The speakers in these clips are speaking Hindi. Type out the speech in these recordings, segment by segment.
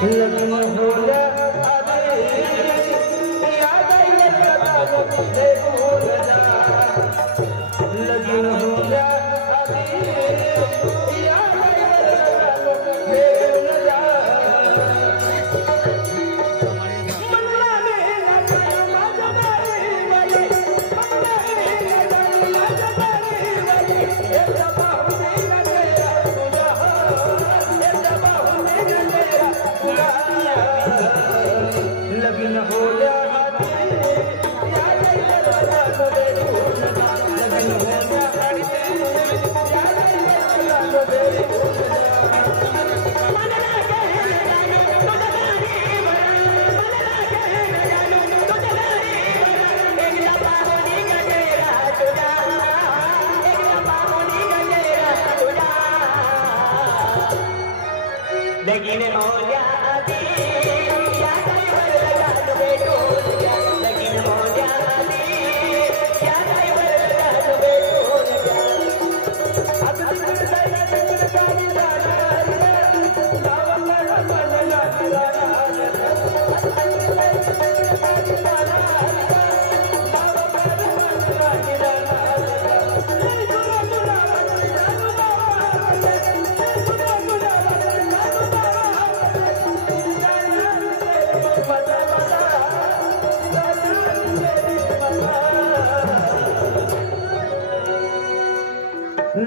लगन हो जा अरे याद आई लगा तुझे भूल जा लगन हो जा अरे याद आई लगा तुझे भूल जा मन्ना ने लगा मजबारी वाले मन्ना ने लगा मजबारी वाले ये बाहु में तेरा तुझा ये बाहु में तेरा लगन हो जा याद आई लगा तुझे भूल जा लगन हो जा याद आई लगा तुझे भूल जा मन्ना के जानो तुझे मन्ना के जानो तुझे एक बाहु में तेरा तुझा एक बाहु में तेरा तुझा लेकिन हो जा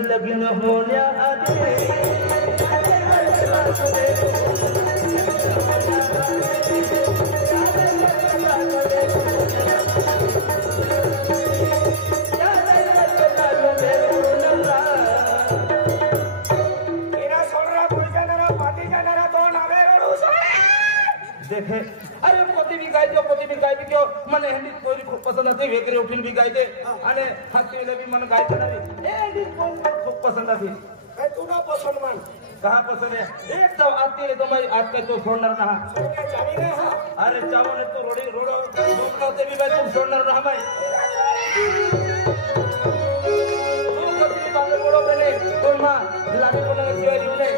लगन होने आते देखे अरे पोती भी गाय क्यों मन हिंदी कोई खूप पसंद आते वेगळे उठून भी गायते आणि हातीला भी मन गायते ना ए हिंदी खूप पसंद आती काय तू ना पसंद मन कहां पसंद है एक तो आती है तो मैं आज का तो छोड़ना रहा अरे चावो ने तो रोड़ी रोड़ो बोलते भी गाय तुम छोड़ना रहा मैं तू कभी बात बोलो पहले तुम मां लागे को लगे शिवाजी ने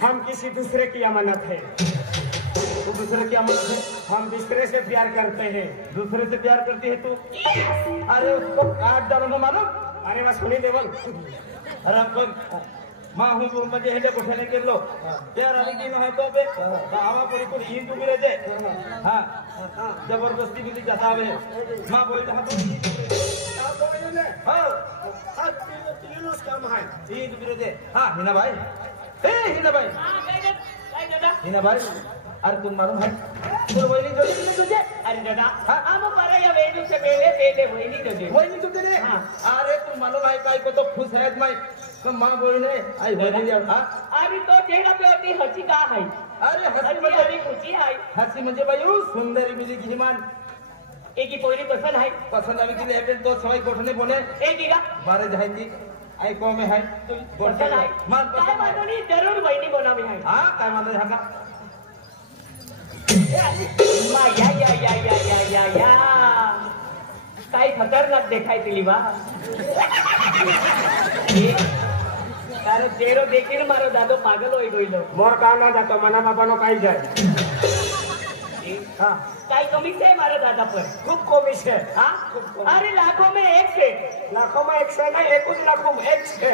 हम किसी दूसरे की अमानत है। तू दूसरे की अमानत है? हम दूसरे से प्यार करते हैं। दूसरे से प्यार करती है तू? अरे उसको काट डालो ना मालूम? अरे बस सुनी देवल। अरे अपन माँ हूँ गुरु मजे हेले बैठने के लो प्यार आने की ना है तो बे आवा पड़ी तो ये तू भी रहते हाँ जबरदस्ती भी जाता है माँ बोली तो हाँ ईद बिरदे हाँ हिना भाई हिना भाई हिना भाई अरे तुम मालूम है तुम वही नहीं तुझे अरे दादा हम पर या वेणु से पहले वही नहीं तुझे हाँ अरे तुम मालूम है काय को तो खुश है मैं तो माँ बोली नहीं आई वही नहीं हाँ अरे तो चेहरा पे होती हंसी का है अरे हंसी बड़ी खुशी है हंसी म्हणजे बाई सुंदरी मिली की हिमान एक ही पोरी पसंद है पसंद आवी की लेते तो सवाई कोठने बोले एक ही का बारे जाएंगी आई को में है पसंद है मान काय पसंद मानो नहीं जरूर वही नहीं बनावे है हाँ काय मान रहा का या काय खतरनाक देखाय तिली बा तारो चेहरो देखीने मारो दादो पागल होई गइलो मोर का ना जातो मना बाबानो काही जाय हाँ काय कमी से मारो दादा पर खूप कमी छे हाँ अरे लाखों में एक से लाखों में एक से नहीं 21 लाखों में एक छे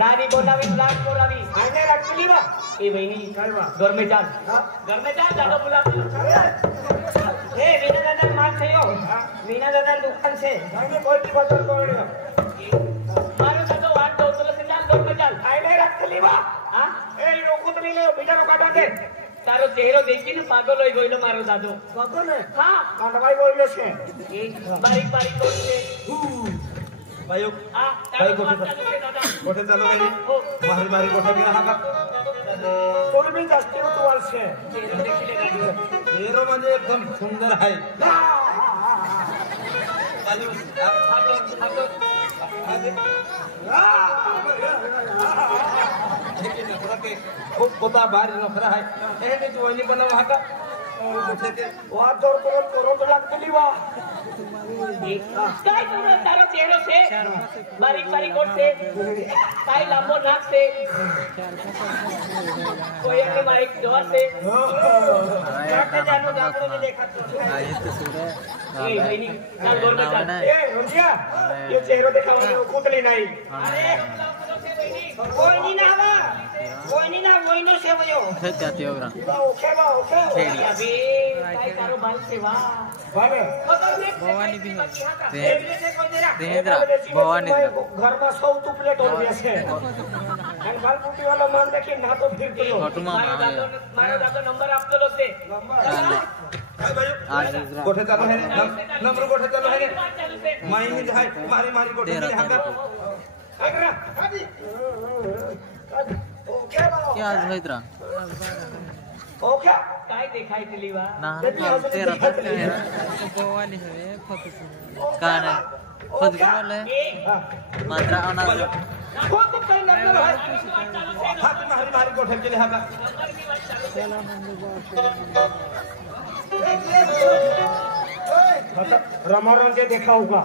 रानी बोलावी लाख बोलावी आने रखली बा ए बहनी काय बा घर में चाल हाँ? दादा बुला ए वीना दादा मान से हो वीना दादा दुकान से नहीं कोई भी बदल कोई मारो दादा वाट दो तो से चाल घर में चाल आने रखली बा हाँ ए लोको तो नहीं ले बिचारो काटा दे तारो चेहरो देखी ने पागल होई गइलो मारो दादो बाबा ने हाँ कांडवाई बोले छे बारीक बारीक कोट से भाई आ भाई तारो कोठे चालू से दादा कोठे चालू गई बाहरी बाहरी कोठे की रहा का कोई भी जास्ती तो वाल छे चेहरो देखी ले हीरो म्हणजे एकदम सुंदर आहे चालू भागो खूप पोता बाहेर नखरा आहे हे मी तू वहिनी बनव हा का कोठे के वहां जोर करो तो लगली बा काय करू तारो चेहरो से बारीक बारीक कोट से काय लांबो नाक से कोई के बारीक जोर से जाके जानो जानो नहीं देखा तो ए बहनी चल गोर में चल ए रुजिया ये चेहरा दिखाओ कुतली नहीं अरे कोई नहीं ना बा कोई नहीं ना वही नो से वयो ओके अबे काय करो बाल से वाह बाबे भवानी भी भवानी घर में सौ तू प्लेट हो गया छे एन बाल बूटी वाला मान देखी ना तो फिर तो मारो दादो नंबर आप तो लो से कोठे चालू है नंबर कोठे चालू है माई है मारी मारी कोठे की हाका अगरा हादी ओके बा क्या आज होइत रहा ओके काय देखाय दिली वा ना तेरा गोवाली हवे कान खुद बोले मात्रा अनाज खूब कहीं लगना है हाथ मारी मारी कोठे के लिए हाका रमोरन से देखा होगा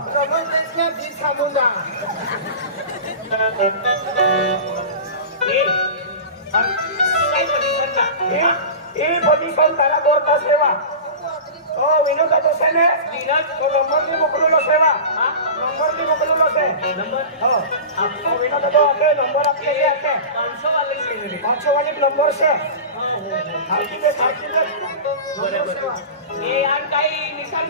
ये पोजीशन तारा गोर का सेवा ओ विनोद तो से ने तो नंबर नहीं मोकलो सेवा नंबर नहीं मोकलो से नंबर हो आप विनोद तो आके नंबर आपके लिए आते 500 वाले से मेरे 500 वाले नंबर से खाकी दे ये यार काय निशान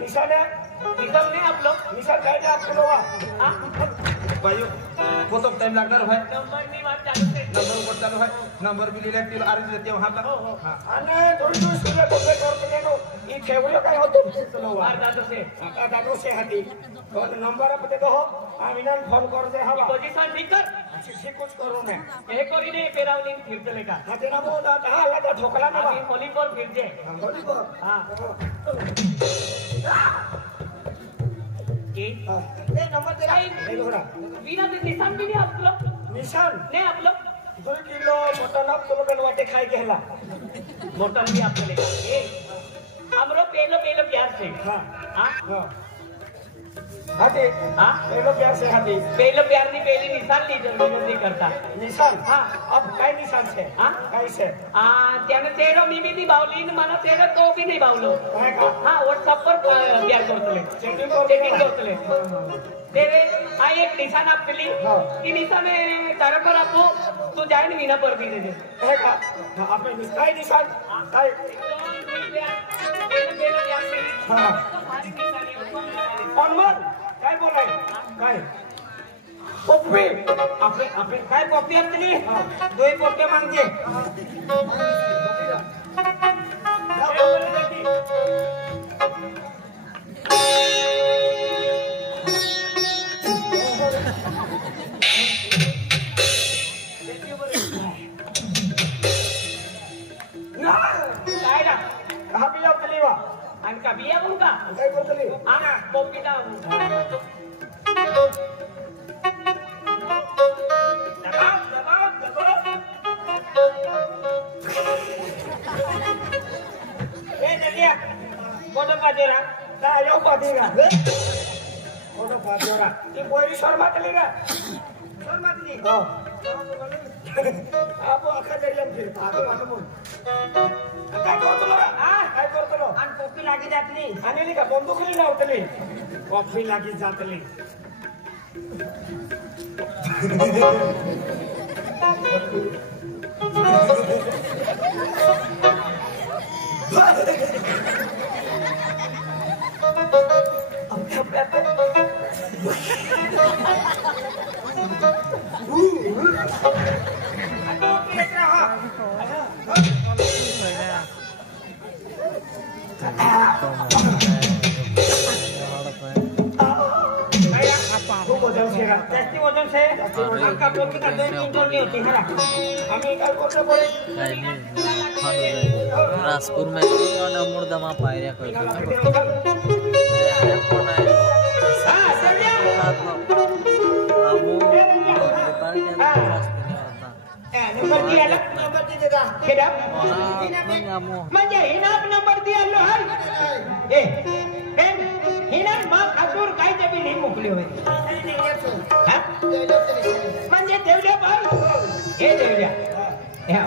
निशान है नहीं आप लोग निशान काय ना आप लोग भाई बहुत टाइम लगणार है नंबर नहीं बात चालू से नंबर कोठ चालू है नंबर भी लिहिले तील आरज देते वहां का आणि थोडी थोडी सूर्य कोपे करते नो ई ठेवलो काय होतो चलो मार दादो से दादो से हटी तो नंबर आप दे दो आमिनान फोन कर दे हवा पोजीशन ठीक कर से कुछ करो ने ये कोरी ने पेरावली फिर चलेगा हाते ना बोल दा लगा ठोकला ना अभी होली पर फिर जे बोली को हां ए नंबर दे ले लोरा वीरा दे निशान भी नहीं आप लोग निशान नहीं आप लोग 2 किलो मटन आप लोग वाटे खाई गेला मोटन भी आप चलेगा ए हमरो पहलो प्यार से हां हां हां हाथे हां पहलो प्यार से हाथे पहलो प्यार नहीं पहली निशान ली जल्दी करता निशान हां अब काय निशान से हां कैसे त्याने तेरो मी भी बावली मला तेरो तो भी नहीं बावलो काय का हां व्हाट्सएप पर प्यार करतले चेटिंग करतले तेरे आई एक निशान आप ली की निशान में तारा पर आपको तू जाए मीना पर भी दे दे काय का आपने निशान काय पहले प्यार से हां भारी निशान मग काय बोलाय काय पप्पी आपले आपले काय पप्पी असली दोन पप्पे मागते काय ना हापी लावतली वा आणि का बिया बघू का काय करतली आणा पप्पी लाव कोण पाजोरा काय येऊ पाठीगा कोण पाठीगा ती पोरी शर्मातली का मातली हो आपो अखा जरियम फिर पागो पागो काय करतो लो काय करतो लो आणि पप्पी लागी जातली आणि का बंदुकली लावतली कॉफी लागी जातली खूप वजन शेरा जास्ती वजन से आमका पप्पी का 2 क्विंटल नहीं होती है ना आम्ही काय करतो बोले काय नाही राजपूर में मुर्दामा पायऱ्या करतो कोण आहे हां समझा आमू दुपारी नंबर दिया ना नंबर दे देगा केडा आमू म्हणजे हिनाक नंबर दिया हाय ए पेन हिनाक मा खासूर काय ते बी नाही मोकले होय हां म्हणजे देवल्या भाई हे देवल्या ह्या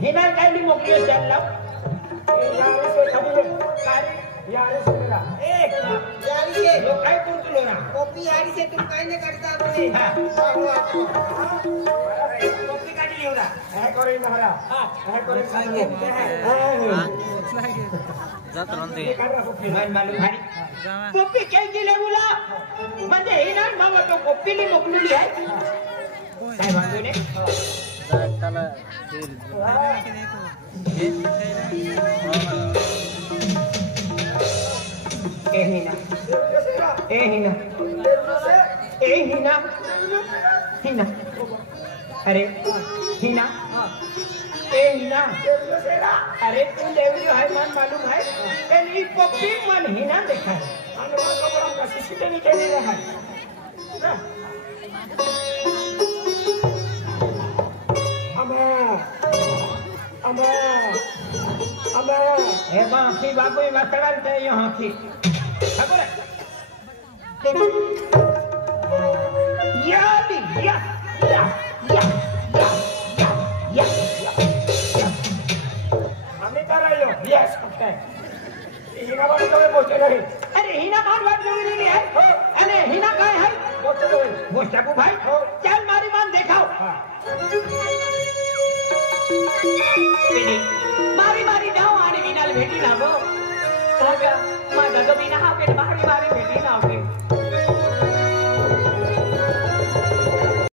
हिनाक काय नाही मोकले चालला यारे से खबीर काय यारे से मेरा लोक काय करतो ना कॉपी आरी से तुम काय नाही करता बोले कॉपी काढली एवढा है करे महारा है करे जात राहते मन मालूम भारी कॉपी काय केले मुला म्हणजे हिनाक मामा तो कॉपीली मोकलेली आहे काय म्हणतो ने त्याला ए हिना ए हिना ए हिना हिना अरे हिना ए हिना अरे तू देवली है मन मालूम है ए पप्पी मन हिना देखा है सीसीटीवी केलेला आहे अमा ए बाकी बाबू ये मसला है यहाँ की खबर है या या या या या आम्ही करायलो यस ओके हिना बाबा तुम्ही बोलते नाही अरे हिना मान बात जोड़ी है अरे हिना काय है बोलते नाही गोष्टाकू भाई चल मारी मान देखाओ मारी मारी जाओ आणि विनाल भेटी ना गो माझा गबीना हा पेट मारी मारी भेटी ना